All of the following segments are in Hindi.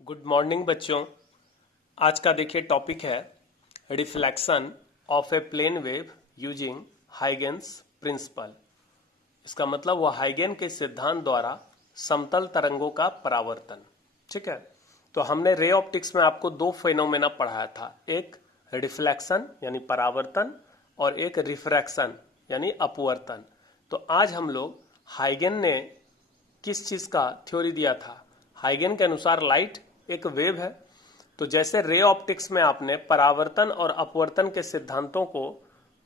गुड मॉर्निंग बच्चों। आज का देखिए टॉपिक है reflection of a plane wave using Huygens principle. इसका मतलब वह हाइगेन के सिद्धांत द्वारा समतल तरंगों का परावर्तन। ठीक है, तो हमने रे ऑप्टिक्स में आपको दो फेनोमेना पढ़ाया था, एक रिफ्लेक्शन यानी परावर्तन और एक रिफ्रैक्शन यानी अपवर्तन। तो आज हम लोग हाइगेन ने किस चीज का थ्योरी दिया था। हाइगेन के अनुसार लाइट एक वेव है। तो जैसे रे ऑप्टिक्स में आपने परावर्तन और अपवर्तन के सिद्धांतों को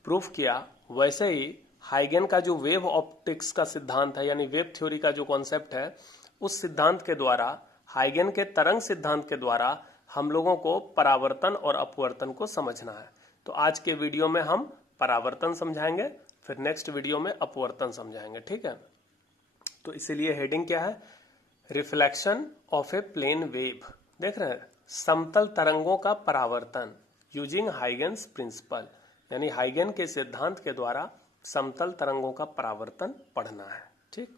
प्रूफ किया, वैसे ही हाइगेन का जो वेव ऑप्टिक्स का सिद्धांत है यानी वेव थ्योरी का जो कॉन्सेप्ट है, उस सिद्धांत के द्वारा, हाइगेन के तरंग सिद्धांत के द्वारा हम लोगों को परावर्तन और अपवर्तन को समझना है। तो आज के वीडियो में हम परावर्तन समझाएंगे, फिर नेक्स्ट वीडियो में अपवर्तन समझाएंगे। ठीक है, तो इसीलिए हेडिंग क्या है, reflection of a plane wave. देख रहे हैं, समतल तरंगों का परावर्तन यूजिंग हाइगेन्स प्रिंसिपल, यानी हाइगेन के सिद्धांत के द्वारा समतल तरंगों का परावर्तन पढ़ना है। ठीक,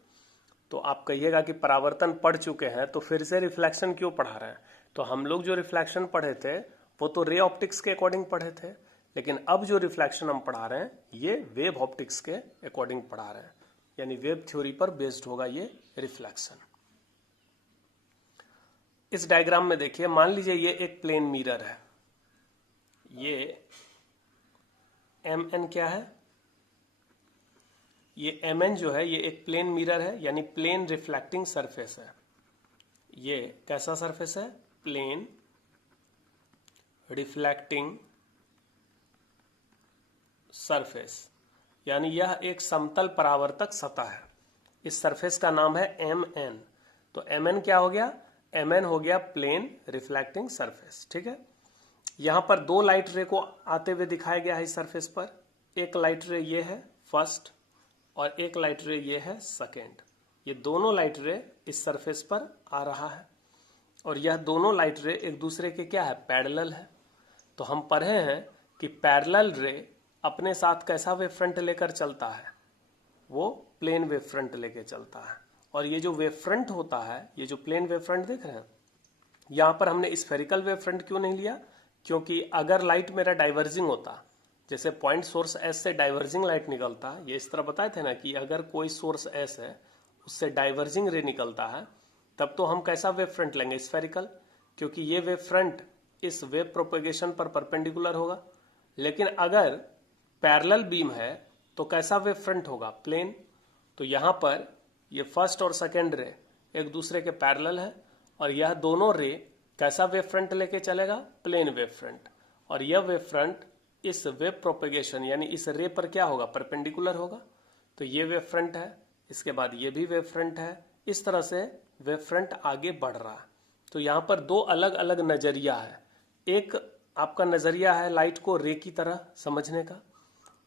तो आप कहिएगा कि परावर्तन पढ़ चुके हैं तो फिर से रिफ्लेक्शन क्यों पढ़ा रहे हैं। तो हम लोग जो रिफ्लेक्शन पढ़े थे वो तो रे ऑप्टिक्स के अकॉर्डिंग पढ़े थे, लेकिन अब जो रिफ्लेक्शन हम पढ़ा रहे हैं ये वेव ऑप्टिक्स के अकॉर्डिंग पढ़ा रहे हैं, यानी वेव थ्योरी पर बेस्ड होगा ये रिफ्लेक्शन। इस डायग्राम में देखिए, मान लीजिए ये एक प्लेन मिरर है, ये एम एन क्या है, ये एम एन जो है ये एक प्लेन मिरर है, यानी प्लेन रिफ्लेक्टिंग सरफेस है। ये कैसा सरफेस है, प्लेन रिफ्लेक्टिंग सरफेस, यानी यह एक समतल परावर्तक सतह है। इस सरफेस का नाम है एम एन। तो एम एन क्या हो गया, एम एन हो गया प्लेन रिफ्लेक्टिंग सरफेस। ठीक है, यहां पर दो लाइट रे को आते हुए दिखाया गया है इस सरफेस पर। एक लाइट रे ये है फर्स्ट और एक लाइट रे ये है सेकेंड। ये दोनों लाइट रे इस सरफेस पर आ रहा है और यह दोनों लाइट रे एक दूसरे के क्या है, पैरेलल है। तो हम पढ़े हैं कि पैरेलल रे अपने साथ कैसा वेव फ्रंट लेकर चलता है, वो प्लेन वेव फ्रंट लेके चलता है। और ये जो वेव फ्रंट होता है, ये जो प्लेन वेव फ्रंट देख रहे हैं, यहां पर हमने स्फेरिकल वेव फ्रंट क्यों नहीं लिया, क्योंकि अगर लाइट मेरा डाइवर्जिंग होता, जैसे पॉइंट सोर्स एस से डाइवर्जिंग लाइट निकलता, ये इस तरह बताए थे ना कि अगर कोई सोर्स एस है उससे डाइवर्जिंग रे निकलता है, तब तो हम कैसा वेव फ्रंट लेंगे, स्फेरिकल, क्योंकि ये वेव फ्रंट इस वेव प्रोपेगेशन पर परपेंडिकुलर होगा। लेकिन अगर पैरेलल बीम है तो कैसा वेव फ्रंट होगा, प्लेन। तो यहां पर ये फर्स्ट और सेकेंड रे एक दूसरे के पैरेलल है और यह दोनों रे कैसा वेव फ्रंट लेके चलेगा, प्लेन वेव फ्रंट। और यह वेव फ्रंट इस वेव प्रोपेगेशन यानी इस रे पर क्या होगा, परपेंडिकुलर होगा। तो ये वेव फ्रंट है, इसके बाद ये भी वेव फ्रंट है, इस तरह से वेव फ्रंट आगे बढ़ रहा है। तो यहां पर दो अलग अलग नजरिया है। एक आपका नजरिया है लाइट को रे की तरह समझने का।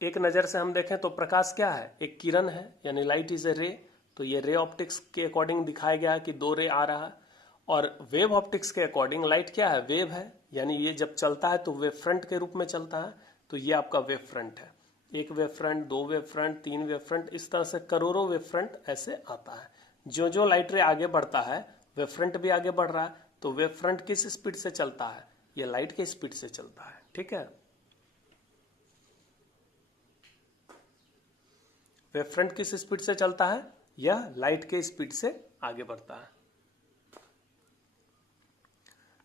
एक नजर से हम देखें तो प्रकाश क्या है, एक किरण है, यानी लाइट इज ए रे। तो ये रे ऑप्टिक्स के अकॉर्डिंग दिखाया गया है कि दो रे आ रहा है। और वेव ऑप्टिक्स के अकॉर्डिंग लाइट क्या है, वेव है, यानी ये जब चलता है तो वेव फ्रंट के रूप में चलता है। तो ये आपका वेव फ्रंट है, एक वेव फ्रंट, दो वेव फ्रंट, तीन वेव फ्रंट, इस तरह से करोड़ों वेव फ्रंट ऐसे आता है। जो जो लाइट रे आगे बढ़ता है वेव फ्रंट भी आगे बढ़ रहा है। तो वेव फ्रंट किस स्पीड से चलता है, ये लाइट के स्पीड से चलता है। ठीक है, वेव फ्रंट किस स्पीड से चलता है, यह लाइट के स्पीड से आगे बढ़ता है।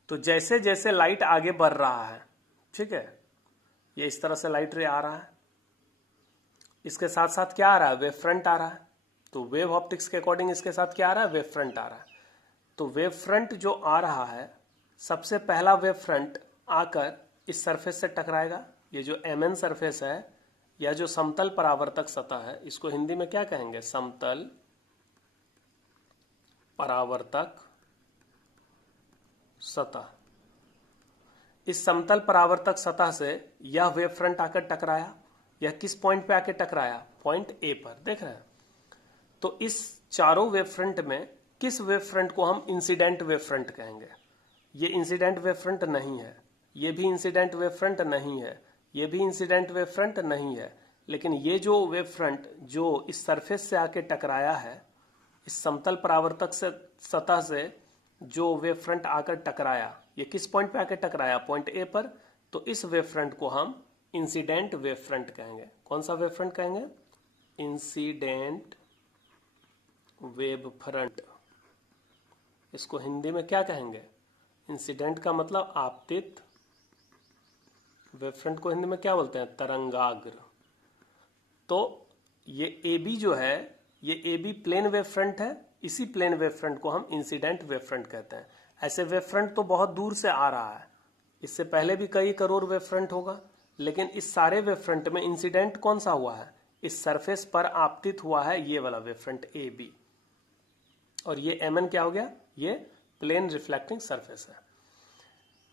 तो जैसे जैसे लाइट आगे बढ़ रहा है, ठीक है, ये इस तरह से लाइट रे आ रहा है, इसके साथ साथ क्या आ रहा है, वेव फ्रंट आ रहा है। तो वेव ऑप्टिक्स के अकॉर्डिंग इसके साथ क्या आ रहा है, वेव फ्रंट आ रहा है। तो वेव फ्रंट जो आ रहा है, सबसे पहला वेव फ्रंट आकर इस सरफेस से टकराएगा। ये जो एम एन सरफेस है, यह जो समतल परावर्तक सतह है, इसको हिंदी में क्या कहेंगे, समतल परावर्तक सतह। इस समतल परावर्तक सतह से यह वेव फ्रंट आकर टकराया। यह किस पॉइंट पे आकर टकराया, पॉइंट ए पर, देख रहे हैं। तो इस चारों वेव फ्रंट में किस वेव फ्रंट को हम इंसिडेंट वेव फ्रंट कहेंगे, ये इंसिडेंट वेव फ्रंट नहीं है, ये भी इंसिडेंट वेव फ्रंट नहीं है, ये भी इंसिडेंट वेव फ्रंट नहीं है। लेकिन ये जो वेव फ्रंट जो इस सरफेस से आके टकराया है, इस समतल परावर्तक से सतह से जो वेव फ्रंट आकर टकराया, ये किस पॉइंट पे आकर टकराया? पॉइंट ए पर। तो इस वेव फ्रंट को हम इंसिडेंट वेव फ्रंट कहेंगे। कौन सा वेव फ्रंट कहेंगे? Incident wave front. इसको हिंदी में क्या कहेंगे? इंसिडेंट का मतलब आपतित, वेव फ्रंट को हिंदी में क्या बोलते हैं? तरंगाग्र। तो ये ए बी जो है, ये A B plane wave front है, इसी प्लेन वेव फ्रंट को हम इंसिडेंट वेव फ्रंट कहते हैं। ऐसे वेव फ्रंट तो बहुत दूर से आ रहा है, इससे पहले भी कई करोड़ वेव फ्रंट होगा, लेकिन इस सारे वेव फ्रंट में इंसिडेंट कौन सा हुआ है? इस सरफेस पर आपतित हुआ है ये वाला वेव फ्रंट ए बी। और ये एम एन क्या हो गया? ये प्लेन रिफ्लेक्टिंग सरफेस है।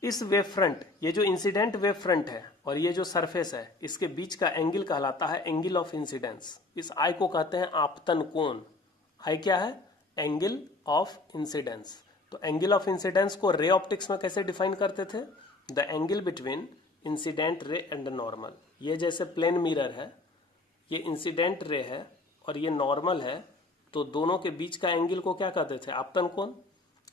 इस वेव फ्रंट, ये जो इंसिडेंट वेव फ्रंट है और ये जो सरफेस है, इसके बीच का एंगल कहलाता है एंगल ऑफ इंसिडेंस। इस आई को कहते हैं आपतन कोण। आई क्या है? Angle of incidence. तो एंगल ऑफ इंसिडेंस को रे ऑप्टिक्स में कैसे डिफाइन करते थे? The angle between incident ray and normal. ये जैसे प्लेन मिरर है, ये इंसिडेंट रे है और ये नॉर्मल है, तो दोनों के बीच का एंगल को क्या कहते थे? आपतन कोण।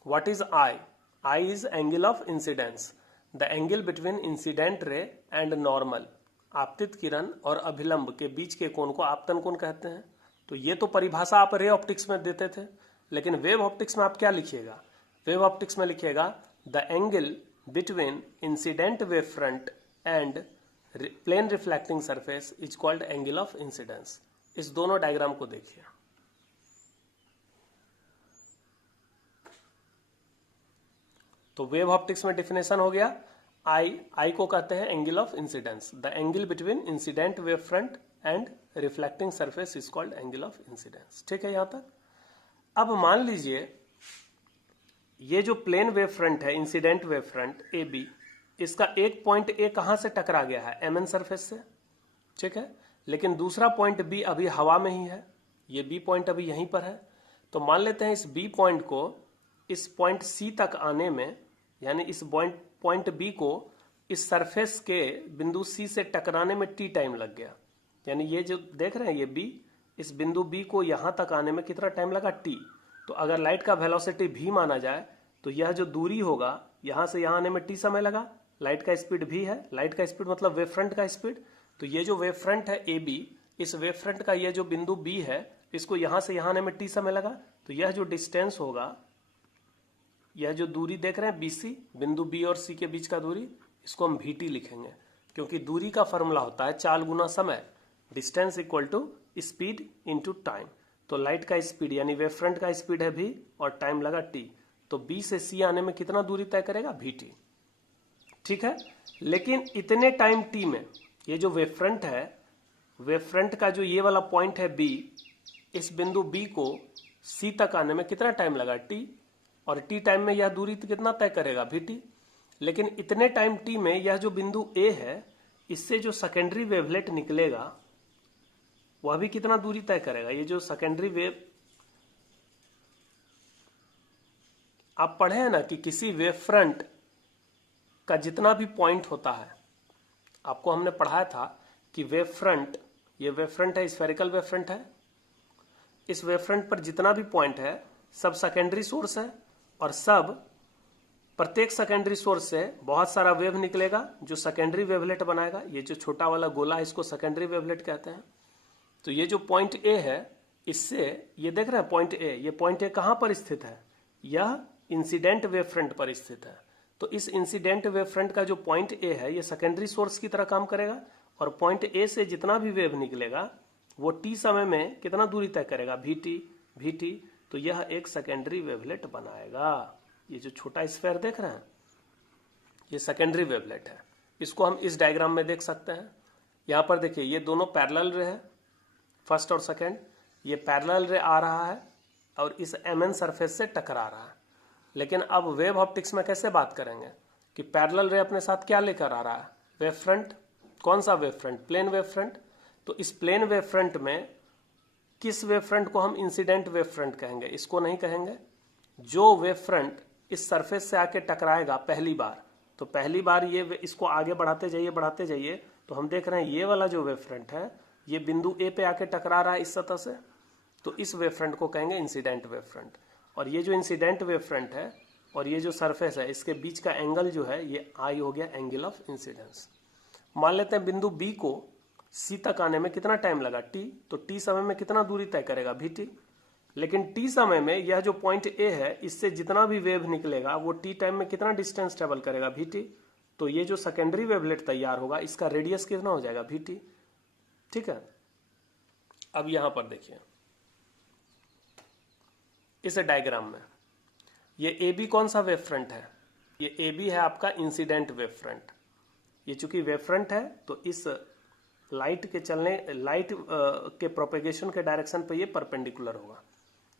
What is I? I is angle of incidence. The angle between incident ray and normal. आपतित किरण और अभिलंब के बीच के कोण को आपतन कोण कहते हैं। तो ये तो परिभाषा आप रे ऑप्टिक्स में देते थे, लेकिन वेव ऑप्टिक्स में आप क्या लिखिएगा? वेव ऑप्टिक्स में लिखिएगा the angle between incident wave front and plane reflecting surface is called angle of incidence. इस दोनों डायग्राम को देखिए। तो वेव ऑप्टिक्स में डिफिनेशन हो गया, आई को कहते हैं angle of incidence. The angle between incident wave front and reflecting surface is called angle of incidence. ठीक है यहां तक। अब मान लीजिए ये जो प्लेन वेव फ्रंट है, incident wave front A B, इसका एक पॉइंट ए कहां से टकरा गया है? एम एन सरफेस से। ठीक है, लेकिन दूसरा पॉइंट बी अभी हवा में ही है, ये बी पॉइंट अभी यहीं पर है। तो मान लेते हैं इस बी पॉइंट को इस पॉइंट सी तक आने में, यानी इस पॉइंट बी को इस सरफेस के बिंदु सी से टकराने में टी टाइम लग गया। यानी ये जो देख रहे हैं ये बी, इस बिंदु बी को यहां तक आने में कितना टाइम लगा? टी। तो अगर लाइट का वेलोसिटी भी माना जाए तो यह जो दूरी होगा यहां से यहां आने में टी समय लगा। लाइट का स्पीड भी है, लाइट का स्पीड मतलब वेव फ्रंट का स्पीड। तो ये जो वेव फ्रंट है ए बी, इस वेव फ्रंट का ये जो बिंदु बी है, इसको यहां से यहां आने में टी समय लगा। तो यह जो डिस्टेंस होगा, यह जो दूरी देख रहे हैं बीसी, बिंदु बी और सी के बीच का दूरी, इसको हम वीटी लिखेंगे, क्योंकि दूरी का फॉर्मूला होता है चाल गुना समय। Distance equal to speed into time. तो लाइट का स्पीड यानी वेव फ्रंट का स्पीड है v और टाइम लगा t। तो b से c आने में कितना दूरी तय करेगा? vt। ठीक है, लेकिन इतने टाइम t में ये जो वेव फ्रंट है, वेव फ्रंट का जो ये वाला पॉइंट है b, इस बिंदु b को c तक आने में कितना टाइम लगा? t। और t टाइम में यह दूरी कितना तय करेगा? vt। लेकिन इतने टाइम t में यह जो बिंदु a है, इससे जो सेकेंडरी वेवलेट निकलेगा वह भी कितना दूरी तय करेगा? ये जो सेकेंडरी वेव आप पढ़े हैं ना कि किसी वेव फ्रंट का जितना भी पॉइंट होता है, आपको हमने पढ़ाया था कि वेव फ्रंट, ये वेव फ्रंट है, स्फेरिकल वेव फ्रंट है, इस वेव फ्रंट पर जितना भी पॉइंट है सब सेकेंडरी सोर्स है, और सब प्रत्येक सेकेंडरी सोर्स से बहुत सारा वेव निकलेगा जो सेकेंडरी वेवलेट बनाएगा। ये जो छोटा वाला गोला है इसको सेकेंडरी वेवलेट कहते हैं। तो ये जो पॉइंट ए है, इससे ये देख रहे हैं पॉइंट ए, ये पॉइंट ए कहां पर स्थित है? यह इंसिडेंट वेव फ्रंट पर स्थित है। तो इस इंसिडेंट वेव फ्रंट का जो पॉइंट ए है, ये सेकेंडरी सोर्स की तरह काम करेगा, और पॉइंट ए से जितना भी वेव निकलेगा वो टी समय में कितना दूरी तय करेगा? वीटी। तो यह एक सेकेंडरी वेवलेट बनाएगा। ये जो छोटा स्फेयर देख रहे हैं, ये सेकेंडरी वेवलेट है। इसको हम इस डायग्राम में देख सकते हैं। यहां पर देखिए ये दोनों पैरेलल रे है, फर्स्ट और सेकेंड, ये पैरेलल रे आ रहा है और इस एमएन सरफेस से टकरा रहा है। लेकिन अब वेव ऑप्टिक्स में कैसे बात करेंगे कि पैरेलल रे अपने साथ क्या लेकर आ रहा है? Wave front. कौन सा wave front? Plane wave front. तो इस प्लेन वेव फ्रंट में किस वेव फ्रंट को हम इंसिडेंट वेव फ्रंट कहेंगे? इसको नहीं कहेंगे। जो वेव फ्रंट इस सरफेस से आके टकराएगा पहली बार, तो पहली बार ये इसको आगे बढ़ाते जाइए, तो हम देख रहे हैं ये वाला जो वेव फ्रंट है, ये बिंदु ए पे आके टकरा रहा है इस सतह से, तो इस वेव फ्रंट को कहेंगे इंसिडेंट वेव फ्रंट। और ये जो इंसिडेंट वेव फ्रंट है, और ये जो सरफेस है इसके बीच का एंगल जो है ये आई हो गया एंगल ऑफ इंसिडेंस। मान लेते हैं बिंदु बी को सी तक आने में कितना टाइम लगा टी, तो टी समय में कितना दूरी तय करेगा भी टी। लेकिन टी समय में यह जो पॉइंट ए है इससे जितना भी वेव निकलेगा वो टी टाइम में कितना डिस्टेंस ट्रेवल करेगा भी टी। तो ये जो सेकेंडरी वेवलेट तैयार होगा इसका रेडियस कितना हो जाएगा भी टी। ठीक है, अब यहां पर देखिए इस डायग्राम में ये ए बी कौन सा वेव फ्रंट है, ये ए बी है आपका इंसिडेंट वेव फ्रंट। ये चूंकि वेव फ्रंट है तो इस लाइट के प्रोपेगेशन के डायरेक्शन पे ये परपेंडिकुलर होगा,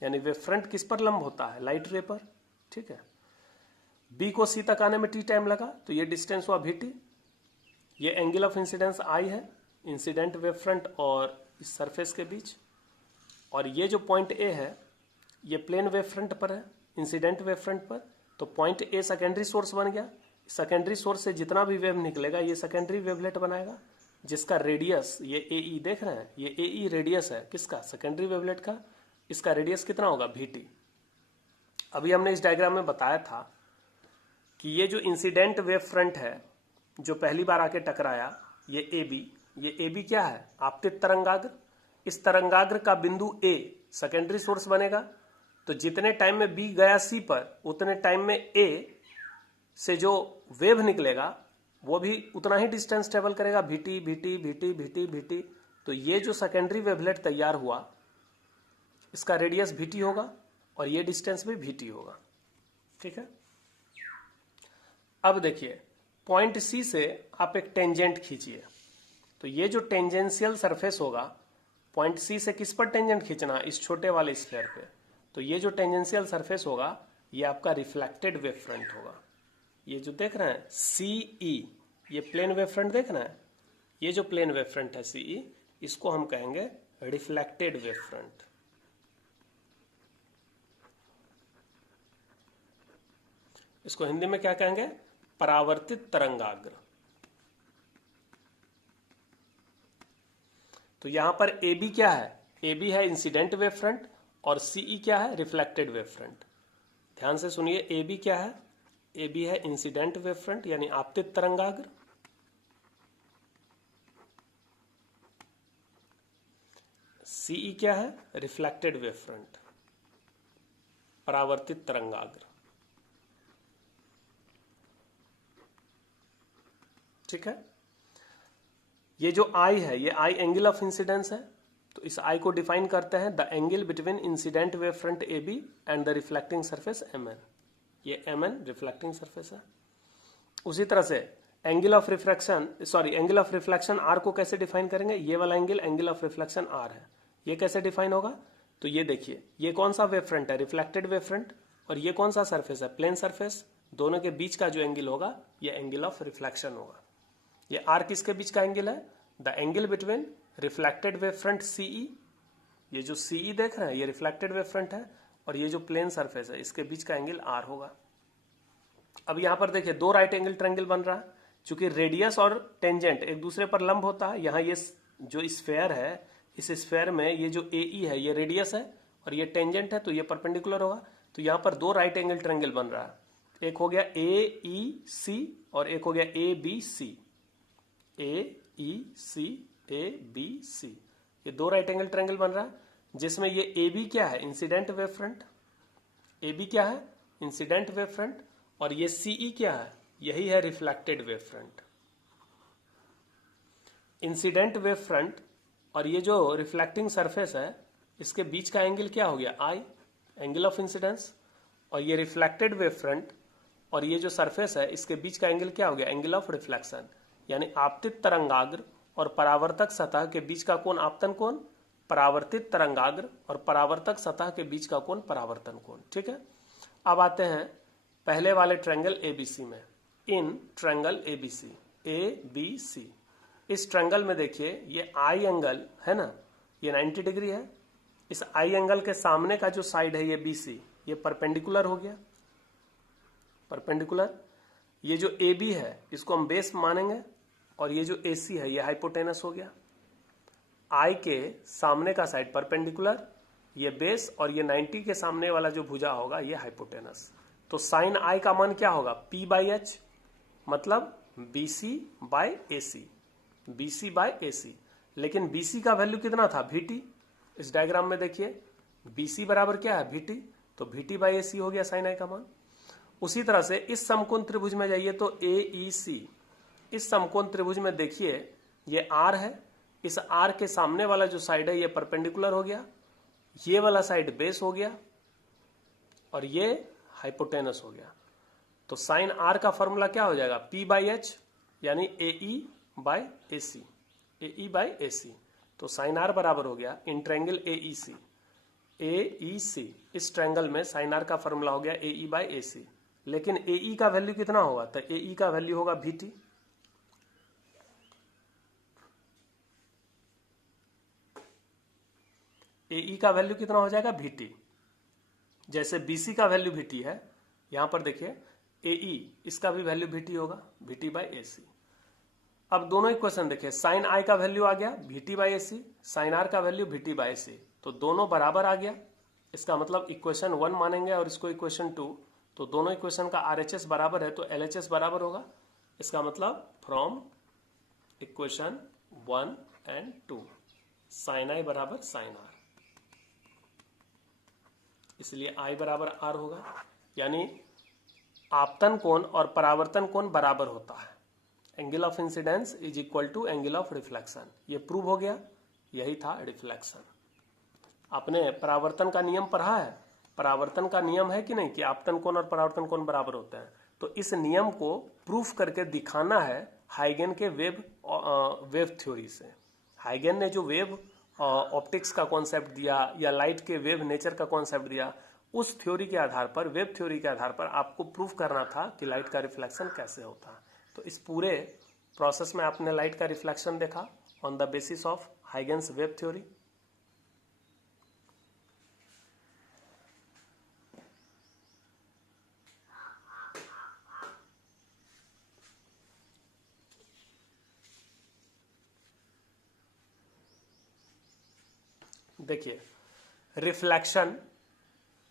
यानी वेव फ्रंट किस पर लंब होता है, लाइट रे पर। ठीक है, बी को सी तक आने में टी टाइम लगा तो ये डिस्टेंस हुआ भी टी। ये एंगल ऑफ इंसिडेंस आई है इंसिडेंट वेव फ्रंट और इस सरफेस के बीच। और ये जो पॉइंट ए है ये प्लेन वेव फ्रंट पर है, इंसिडेंट वेव फ्रंट पर। तो पॉइंट ए सेकेंडरी सोर्स बन गया। सेकेंडरी सोर्स से जितना भी वेव निकलेगा ये सेकेंडरी वेवलेट बनाएगा, जिसका रेडियस ये ए ई देख रहे हैं, ये ए ई रेडियस है किसका, सेकेंडरी वेवलेट का। इसका रेडियस कितना होगा भी टी। अभी हमने इस डायग्राम में बताया था कि ये जो इंसिडेंट वेव फ्रंट है जो पहली बार आके टकराया ये ए बी क्या है, आपतित तरंगाग्र। इस तरंगाग्र का बिंदु ए सेकेंडरी सोर्स बनेगा। तो जितने टाइम में बी गया सी पर उतने टाइम में ए से जो वेव निकलेगा वो भी उतना ही डिस्टेंस ट्रेवल करेगा भी टी भी टी भी टी भी टी भी टी। तो ये जो सेकेंडरी वेवलेट तैयार हुआ इसका रेडियस भी टी होगा और ये डिस्टेंस भी टी होगा। ठीक है, अब देखिए पॉइंट सी से आप एक टेंजेंट खींचिए। तो ये जो टेंजेंशियल सरफेस होगा पॉइंट सी से किस पर टेंजेंट खींचना, इस छोटे वाले स्फीयर पे। तो ये जो टेंजेंशियल सरफेस होगा ये आपका रिफ्लेक्टेड वेव फ्रंट होगा। ये जो देख रहे हैं सी ई, ये प्लेन वेव फ्रंट देख रहे हैं, ये जो प्लेन वेव फ्रंट है सी ई, इसको हम कहेंगे रिफ्लेक्टेड वेव फ्रंट। इसको हिंदी में क्या कहेंगे, परावर्तित तरंगाग्र। तो यहां पर ए बी क्या है, ए बी है इंसिडेंट वेव फ्रंट और सीई क्या है, रिफ्लेक्टेड वेव फ्रंट। ध्यान से सुनिए, ए बी क्या है, ए बी है इंसिडेंट वेव फ्रंट यानी आपतित तरंगाग्र। सीई क्या है, रिफ्लेक्टेड वेव फ्रंट, परावर्तित तरंगाग्र। ठीक है, ये जो आई है ये आई एंगल ऑफ इंसिडेंस है। तो इस आई को डिफाइन करते हैं the angle between incident wave front A B and the reflecting surface M N. ये एम एन रिफ्लेक्टिंग सरफेस है। उसी तरह से एंगल ऑफ रिफ्लेक्शन आर को कैसे डिफाइन करेंगे, ये वाला एंगल ऑफ रिफ्लेक्शन आर है। ये कैसे डिफाइन होगा, तो ये देखिए ये कौन सा वेव फ्रंट है, रिफ्लेक्टेड वेव फ्रंट, और ये कौन सा सरफेस है, प्लेन सरफेस। दोनों के बीच का जो एंगल होगा ये एंगल ऑफ रिफ्लेक्शन होगा। ये आर किसके बीच का एंगल है, the angle between reflected wave front CE, ये जो सीई देख रहे हैं ये रिफ्लेक्टेड वेव फ्रंट है, और ये जो प्लेन सरफेस है इसके बीच का एंगल आर होगा। अब यहां पर देखिए दो राइट एंगल ट्रायंगल बन रहा है। चूंकि रेडियस और टेंजेंट एक दूसरे पर लंब होता है, यहाँ ये जो स्फेयर है इस स्फेयर में ये जो ए ई है ये रेडियस है और ये टेंजेंट है तो ये परपेंडिकुलर होगा। तो यहाँ पर दो राइट एंगल ट्रायंगल बन रहा है, एक हो गया ए ई सी और एक हो गया ए बी सी। ए ई सी ए बी सी, ये दो राइट एंगल ट्रायंगल बन रहा है, जिसमें ये ए बी क्या है, incident wave front. A B क्या है, इंसिडेंट वेव फ्रंट, और ये सीई क्या है, यही है reflected wave front. Incident wave front और ये जो रिफ्लेक्टिंग सरफेस है इसके बीच का एंगल क्या हो गया, आई, एंगल ऑफ इंसिडेंस। और ये रिफ्लेक्टेड वेव फ्रंट और ये जो सरफेस है इसके बीच का एंगल क्या हो गया, एंगल ऑफ रिफ्लेक्शन। यानी आपतित तरंगाग्र और परावर्तक सतह के बीच का कोण आपतन कोण, परावर्तित तरंगाग्र और परावर्तक सतह के बीच का कोण परावर्तन कोण। ठीक है, अब आते हैं पहले वाले ट्रायंगल एबीसी में। In triangle ABC, A B C, इस ट्रायंगल में देखिए ये आई एंगल है ना, ये 90 डिग्री है। इस आई एंगल के सामने का जो साइड है ये बीसी, ये परपेंडिकुलर हो गया, परपेंडिकुलर। ये जो ए बी है इसको हम बेस मानेंगे और ये जो ए सी है ये हाइपोटेनस हो गया। आई के सामने का साइड परपेंडिकुलर, ये बेस, और ये 90 के सामने वाला जो भुजा होगा ये हाइपोटेनस। तो साइन आई का मान क्या होगा, P बाई एच, मतलब BC by AC, BC by AC। लेकिन BC का वैल्यू कितना था, VT। इस डायग्राम में देखिए BC बराबर क्या है, VT, तो VT बाई AC हो गया साइन आई का मान। उसी तरह से इस समकोण त्रिभुज में जाइए तो AEC, इस समकोण त्रिभुज में देखिए ये R है, इस R के सामने वाला जो साइड है ये परपेंडिकुलर हो गया, ये वाला साइड बेस हो गया और ये हाइपोटेनस हो गया। तो साइन R का फॉर्मूला क्या हो जाएगा, P बाई एच यानी AE by AC, AE by AC। तो साइन R बराबर हो गया इन ट्रायंगल AEC, AEC इस ट्रायंगल में साइन R का फॉर्मूला हो गया AE बाई AC। लेकिन AE का वैल्यू कितना होगा, तो AE का वैल्यू होगा VT। AE का वैल्यू कितना हो जाएगा, VT। जैसे BC का वैल्यू VT है, यहां पर देखिए AE इसका भी वैल्यू VT होगा, VT बाई AC। अब दोनों इक्वेशन देखिए, साइन I का वैल्यू आ गया VT by AC, sine R का वैल्यू VT बाई AC, तो दोनों बराबर आ गया। इसका मतलब इक्वेशन 1 मानेंगे और इसको इक्वेशन 2, तो दोनों इक्वेशन का RHS बराबर है तो LHS बराबर होगा। इसका मतलब from equation 1 and 2 sine I बराबर साइन R, इसलिए I बराबर R होगा। यानी आपतन कोण और परावर्तन कोण बराबर होता है, angle of incidence is equal to angle of reflection. ये प्रूव हो गया, यही था रिफ्लेक्शन। आपने परावर्तन का नियम पढ़ा है, परावर्तन का नियम है कि नहीं कि आपतन कोण और परावर्तन कोण बराबर होते हैं। तो इस नियम को प्रूफ करके दिखाना है हाइगन के वेव थ्योरी से। हाइगन ने जो वेव ऑप्टिक्स का कॉन्सेप्ट दिया या लाइट के वेव नेचर का कॉन्सेप्ट दिया, उस थ्योरी के आधार पर, वेव थ्योरी के आधार पर आपको प्रूफ करना था कि लाइट का रिफ्लेक्शन कैसे होता है। तो इस पूरे प्रोसेस में आपने लाइट का रिफ्लेक्शन देखा on the basis of Huygens wave theory. देखिए, reflection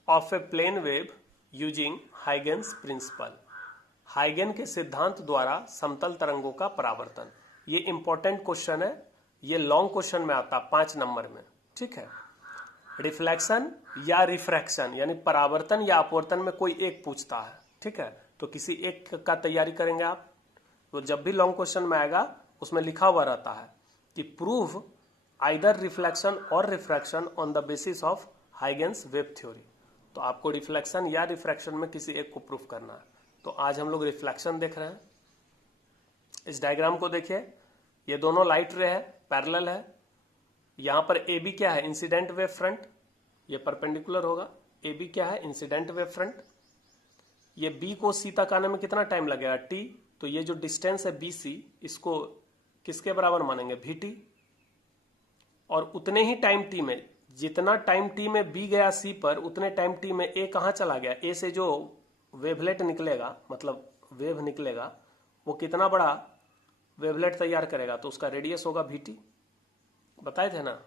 of a plane wave using Huygens principle, हाइगन के सिद्धांत द्वारा समतल तरंगों का परावर्तन। ये इंपॉर्टेंट क्वेश्चन है, ये लॉन्ग क्वेश्चन में आता 5 नंबर में, ठीक है। रिफ्लेक्शन या रिफ्रैक्शन यानी परावर्तन या अपवर्तन में कोई एक पूछता है, ठीक है। तो किसी एक का तैयारी करेंगे आप, तो जब भी लॉन्ग क्वेश्चन में आएगा उसमें लिखा हुआ रहता है कि प्रूव आइदर रिफ्लेक्शन और refraction on the basis of Huygens wave theory. तो आपको रिफ्लेक्शन या रिफ्रैक्शन में किसी एक को प्रूफ करना है। तो आज हम लोग रिफ्लेक्शन देख रहे हैं। इस डायग्राम को देखिए, ये दोनों लाइट रे है, पैरेलल है। यहां पर ए बी क्या है, इंसिडेंट वेव फ्रंट, ये परपेंडिकुलर होगा। ए बी क्या है, इंसिडेंट वेव फ्रंट। ये बी को सी तक आने में कितना टाइम लगेगा, टी। तो ये जो डिस्टेंस है बी सी, इसको किसके बराबर मानेंगे, वी टी। और उतने ही टाइम टी में, जितना टाइम टी में बी गया सी पर, उतने टाइम टी में ए कहां चला गया। ए से जो वेवलेट निकलेगा, मतलब वेव निकलेगा, वो कितना बड़ा वेवलेट तैयार करेगा, तो उसका रेडियस होगा वीटी। बताए थे ना,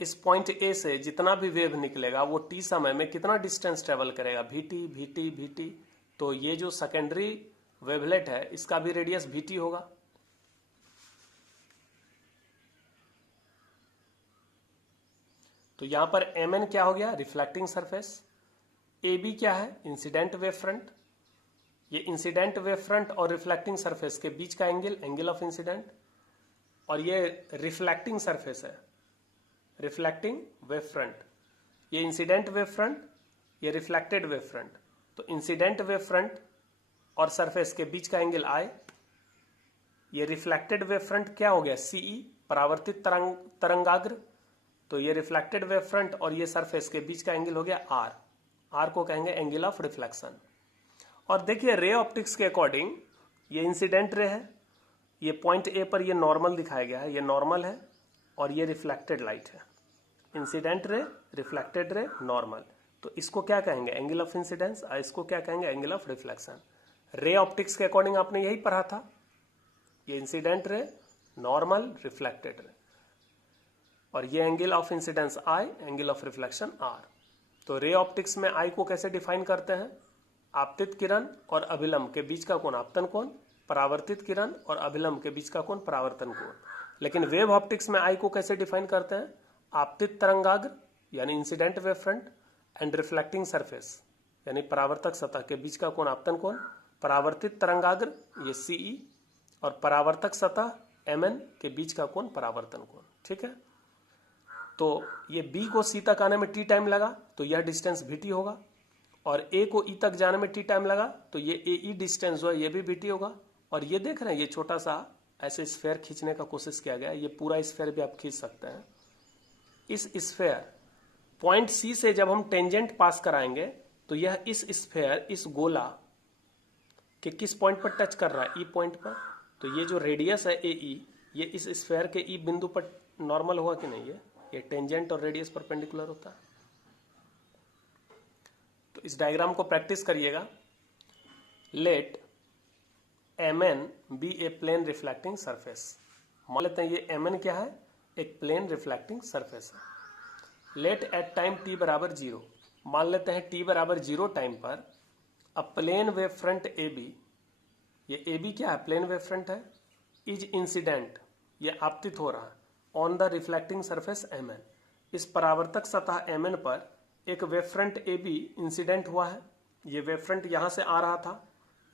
इस पॉइंट ए से जितना भी वेव निकलेगा वो टी समय में कितना डिस्टेंस ट्रेवल करेगा, वीटी वीटी वीटी। तो ये जो सेकेंडरी वेवलेट है इसका भी रेडियस वीटी होगा। तो यहां पर एम एन क्या हो गया, रिफ्लेक्टिंग सरफेस। ए बी क्या है, इंसिडेंट वेव फ्रंट। ये इंसिडेंट वेव फ्रंट और रिफ्लेक्टिंग सरफेस के बीच का एंगल, एंगल ऑफ इंसिडेंट। और ये रिफ्लेक्टिंग सरफेस है, रिफ्लेक्टिंग वेव फ्रंट। ये इंसिडेंट वेव फ्रंट, ये रिफ्लेक्टेड वेव फ्रंट। तो इंसिडेंट वेव फ्रंट और सरफेस के बीच का एंगल आई। ये रिफ्लेक्टेड वेव फ्रंट क्या हो गया, सीई, परावर्तित तरंगाग्र। तो ये रिफ्लेक्टेड वेव फ्रंट और ये सरफेस के बीच का एंगल हो गया आर। आर को कहेंगे एंगल ऑफ रिफ्लेक्शन। और देखिए रे ऑप्टिक्स के अकॉर्डिंग ये इंसिडेंट रे है, ये पॉइंट ए पर ये नॉर्मल दिखाया गया है, ये नॉर्मल है, और ये रिफ्लेक्टेड लाइट है। Incident ray, reflected ray, normal. तो इसको क्या कहेंगे, एंगल ऑफ इंसिडेंस, और इसको क्या कहेंगे, angle of reflection. Ray optics के अकॉर्डिंग आपने यही पढ़ा था, ये incident ray, normal, reflected ray, और ये angle of incidence I, angle of reflection R. तो रे ऑप्टिक्स में आई को कैसे डिफाइन करते हैं? आपतित किरण और अभिलंब के बीच का कोण आपतन कोण, परावर्तित किरण और अभिलंब के बीच का कोण परावर्तन कोण। लेकिन वेव ऑप्टिक्स में आई को कैसे डिफाइन करते हैं? आपतित तरंगाग्र यानी incident wave front and reflecting surface यानी परावर्तक सतह के बीच का कोण आपतन कोण, परावर्तित तरंगाग्र ये सीई और परावर्तक सतह एमएन के बीच का कोण परावर्तन कोण। ठीक है, तो ये बी को सी तक आने में टी टाइम लगा तो यह डिस्टेंस वीटी होगा, और ए को ई तक जाने में टी टाइम लगा तो ये ए ई डिस्टेंस जो है ये भी वीटी होगा। और ये देख रहे हैं ये छोटा सा ऐसे स्फेयर खींचने का कोशिश किया गया, ये पूरा स्फेयर भी आप खींच सकते हैं। इस स्फेयर पॉइंट सी से जब हम टेंजेंट पास कराएंगे तो यह इस स्फेयर इस गोला के किस पॉइंट पर टच कर रहा है? ई पॉइंट पर। तो ये जो रेडियस है ए ई ये इस स्फेयर के ई बिंदु पर नॉर्मल होगा कि नहीं? ये टेंजेंट और रेडियस परपेंडिकुलर होता है। तो इस डायग्राम को प्रैक्टिस करिएगा। लेट एम एन बी ए प्लेन रिफ्लेक्टिंग सरफेस। मान लेते हैं ये एम एन क्या है? एक प्लेन रिफ्लेक्टिंग सरफेस है। लेट एट टाइम टी बराबर 0, मान लेते हैं टी बराबर 0 टाइम पर a plane wave front A B, ये ए बी क्या है? प्लेन वेव फ्रंट है। इज इंसिडेंट, ये आपतित हो रहा है on the reflecting surface M N, इस परावर्तक सतह एम एन पर एक wave front A B incident हुआ है। ये वेव फ्रंट यहां से आ रहा था,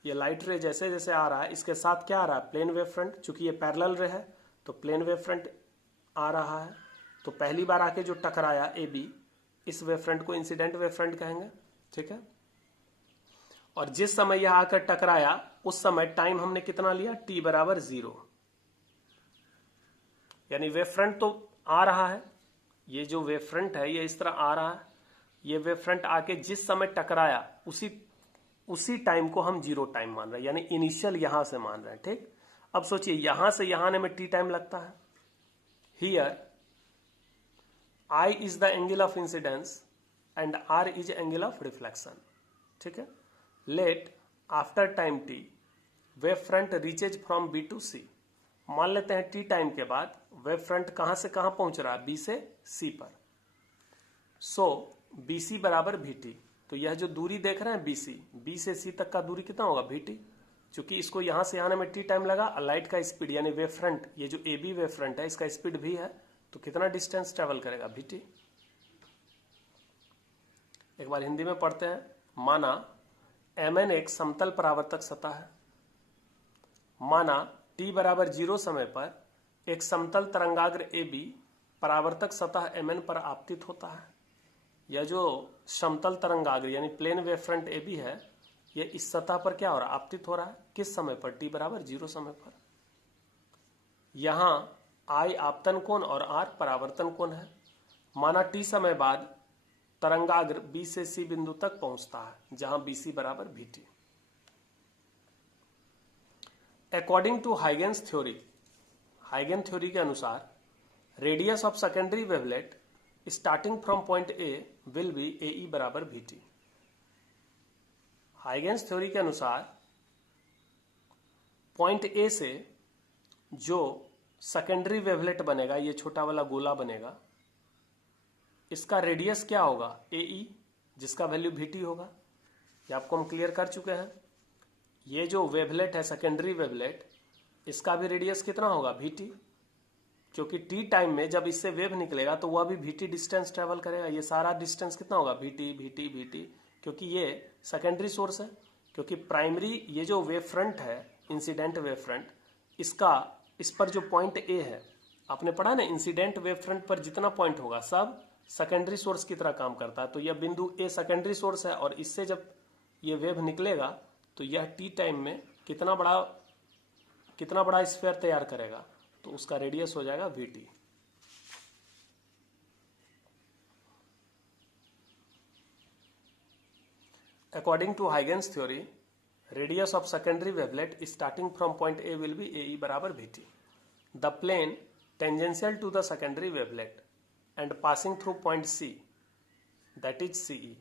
ये लाइट रे जैसे जैसे आ रहा है इसके साथ क्या आ रहा है? Plane wave front. चूंकि ये पैरेलल रे है तो प्लेन वेव फ्रंट आ रहा है, तो पहली बार आके जो टकराया ए बी, इस वेव फ्रंट को इंसिडेंट वेव फ्रंट कहेंगे। ठीक है, और जिस समय यह आकर टकराया उस समय टाइम हमने कितना लिया? टी बराबर 0, यानी वेव फ्रंट तो आ रहा है, ये जो वेव फ्रंट है ये इस तरह आ रहा है, ये वेव फ्रंट आके जिस समय टकराया उसी टाइम को हम 0 टाइम मान रहे हैं, यानी इनिशियल यहां से मान रहे हैं। ठीक, अब सोचिए यहां से यहां आने में टी टाइम लगता है। Here I is the angle of incidence and R is angle of reflection. ठीक है, let after time T wave front reaches from B to C, मान लेते हैं टी टाइम के बाद वेव फ्रंट कहां से कहां पहुंच रहा है? बी से सी पर। सो बी सी बराबर भी टी, तो यह जो दूरी देख रहे हैं BC, बी से सी तक का दूरी कितना होगा? VT। चूंकि इसको यहां से आने में टी टाइम लगा, लाइट का स्पीड यानी वेव फ्रंट, ये जो ए बी वेव फ्रंट है इसका स्पीड भी है, तो कितना डिस्टेंस ट्रेवल करेगा? VT। एक बार हिंदी में पढ़ते हैं। माना MN एक समतल परावर्तक सतह है। माना t बराबर 0 समय पर एक समतल तरंगाग्र AB परावर्तक सतह MN पर आपतित होता है। यह जो समतल तरंगाग्र यानी प्लेन वेव फ्रंट AB है, यह इस सतह पर क्या हो रहा है? आपतित हो रहा है। किस समय पर? t बराबर 0 समय पर। यहां I आपतन कोण और R परावर्तन कोण है। माना t समय बाद तरंगाग्र B से C बिंदु तक पहुंचता है जहां BC बराबर VT। According to Huygens theory, हाइगेन थ्योरी के अनुसार radius of secondary wavelet starting from point A will be AE बराबर VT। हाइगेन्स थ्योरी के अनुसार पॉइंट ए से जो सेकेंडरी वेवलेट बनेगा, ये छोटा वाला गोला बनेगा, इसका रेडियस क्या होगा? AE, जिसका वैल्यू VT होगा। ये आपको हम क्लियर कर चुके हैं। ये जो वेवलेट है सेकेंडरी वेवलेट, इसका भी रेडियस कितना होगा? VT, क्योंकि टी टाइम में जब इससे वेव निकलेगा तो वह भी VT डिस्टेंस ट्रेवल करेगा। ये सारा डिस्टेंस कितना होगा? VT, क्योंकि ये सेकेंडरी सोर्स है। क्योंकि प्राइमरी ये जो वेव फ्रंट है, इंसिडेंट वेव फ्रंट, इस पर जो पॉइंट ए है, आपने पढ़ा ना, इंसिडेंट वेव फ्रंट पर जितना पॉइंट होगा सब सेकेंडरी सोर्स की तरह काम करता है। तो यह बिंदु ए सेकेंडरी सोर्स है, और इससे जब ये वेव निकलेगा तो यह टी टाइम में कितना बड़ा स्फीयर तैयार करेगा? तो उसका रेडियस हो जाएगा VT। According to Huygens theory, radius of secondary wavelet starting from point A will be AE बराबर VT। The plane tangential to the secondary wavelet and passing through point C, that is CE।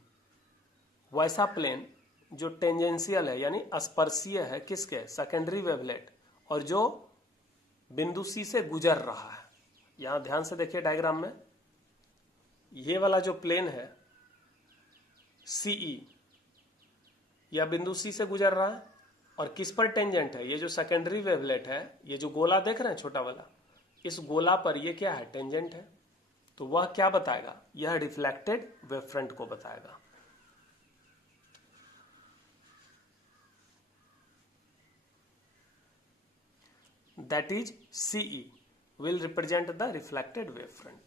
वैसा प्लेन जो टेंजेंशियल है यानी स्पर्शीय है किसके? सेकेंडरी वेवलेट, और जो बिंदु C से गुजर रहा है। यहां ध्यान से देखिए डायग्राम में, ये वाला जो प्लेन है सीई, यह बिंदु सी से गुजर रहा है और किस पर टेंजेंट है? ये जो सेकेंडरी वेवलेट है, ये जो गोला देख रहे हैं छोटा वाला, इस गोला पर ये क्या है? टेंजेंट है। तो वह क्या बताएगा? यह रिफ्लेक्टेड वेव फ्रंट को बताएगा। That is CE will represent the reflected wave front.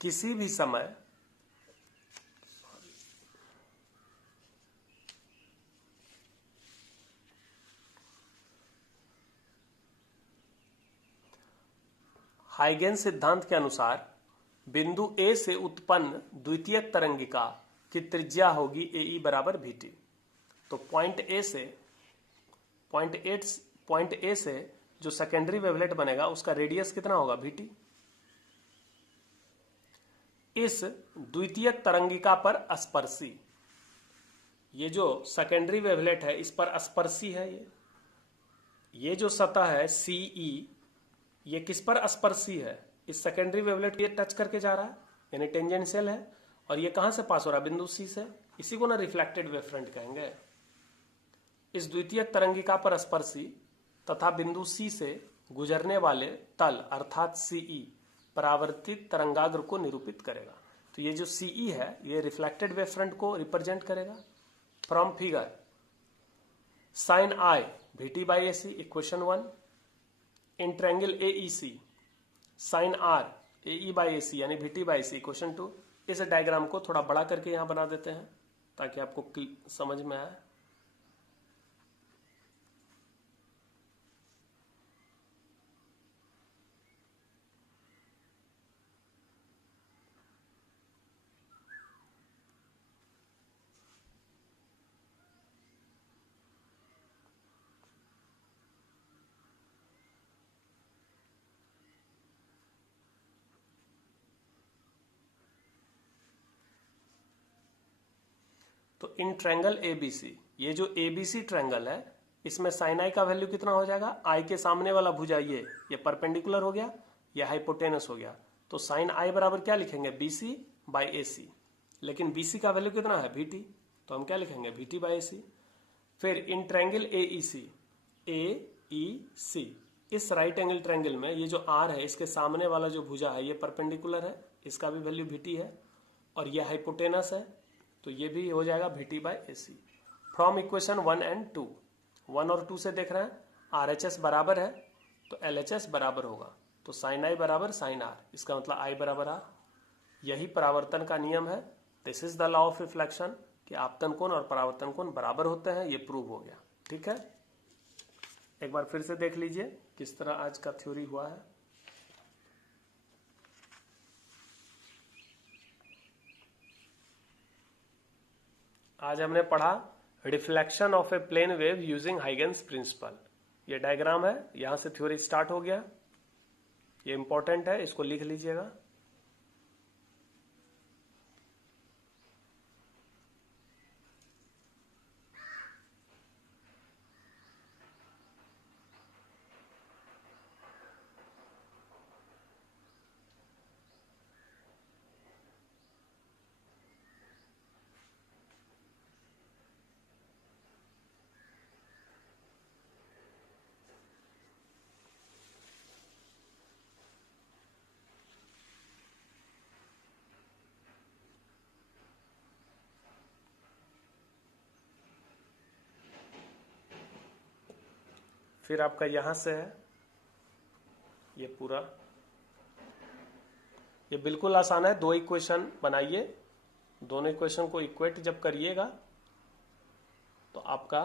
किसी भी समय हाइगेन सिद्धांत के अनुसार बिंदु ए से उत्पन्न द्वितीयक तरंगिका की त्रिज्या होगी ए बराबर वी टी। तो पॉइंट ए से जो सेकेंडरी वेवलेट बनेगा उसका रेडियस कितना होगा? We T. इस द्वितीयक तरंगिका पर स्पर्शी, ये जो सेकेंडरी वेवलेट है इस पर स्पर्शी है, ये जो सतह है सीई, ये किस पर स्पर्शी है? इस सेकेंडरी वेवलेट ये टच करके जा रहा है, यानी टेंजेंशियल है। और ये कहां से पास हो रहा है? बिंदु सी से। इसी को ना रिफ्लेक्टेड वेव फ्रंट कहेंगे। इस द्वितीयक तरंगिका पर स्पर्शी तथा बिंदु सी से गुजरने वाले तल अर्थात सीई परावर्तित तरंगाग्र को निरूपित करेगा। तो ये जो सीई है ये रिफ्लेक्टेड वेव फ्रंट को रिप्रेजेंट करेगा। From figure sine I V T by A C equation 1 in triangle A E C sine R A E by A C यानी V T by C equation 2। इस डायग्राम को थोड़ा बड़ा करके यहां बना देते हैं ताकि आपको समझ में आए। तो इन ट्रायंगल एबीसी, ये जो एबीसी ट्रायंगल है इसमें साइन आई का वैल्यू कितना हो जाएगा? आई के सामने वाला भुजा ये परपेंडिकुलर हो गया, ये हाइपोटेनस हो गया। तो साइन आई बराबर क्या लिखेंगे? बीसी बाई ए सी। लेकिन बीसी का वैल्यू कितना है? We T. तो हम क्या लिखेंगे? वी टी बाई ए सी। फिर इन triangle A E C, A E सी, इस राइट एंगल ट्रायंगल में ये जो आर है इसके सामने वाला जो भुजा है ये परपेंडिकुलर है, इसका भी वैल्यू वी टी है। और ये हाइपोटेनस है तो ये भी हो जाएगा V T by A C. From equation 1 and 2, 1 और 2 से देख रहे हैं आर एच एस बराबर है तो एल एच एस बराबर होगा। तो साइन आई बराबर साइन आर, इसका मतलब आई बराबर आर। यही परावर्तन का नियम है। This is the law of reflection कि आपतन कोण और परावर्तन कोण बराबर होते हैं। ये प्रूव हो गया। ठीक है, एक बार फिर से देख लीजिए किस तरह आज का थ्योरी हुआ है। आज हमने पढ़ा reflection of a plane wave using Huygens principle. ये डायग्राम है, यहां से थ्योरी स्टार्ट हो गया। ये इंपॉर्टेंट है, इसको लिख लीजिएगा। फिर आपका यहां से है ये पूरा, ये बिल्कुल आसान है। 2 इक्वेशन बनाइए, दोनों इक्वेशन को इक्वेट जब करिएगा तो आपका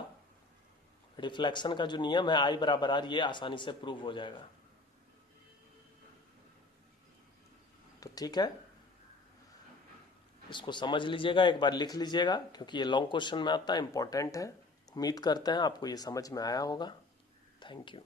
रिफ्लेक्शन का जो नियम है आई बराबर आर ये आसानी से प्रूव हो जाएगा। तो ठीक है, इसको समझ लीजिएगा, एक बार लिख लीजिएगा क्योंकि ये लॉन्ग क्वेश्चन में आता है, इंपॉर्टेंट है। उम्मीद करते हैं आपको ये समझ में आया होगा। Thank you.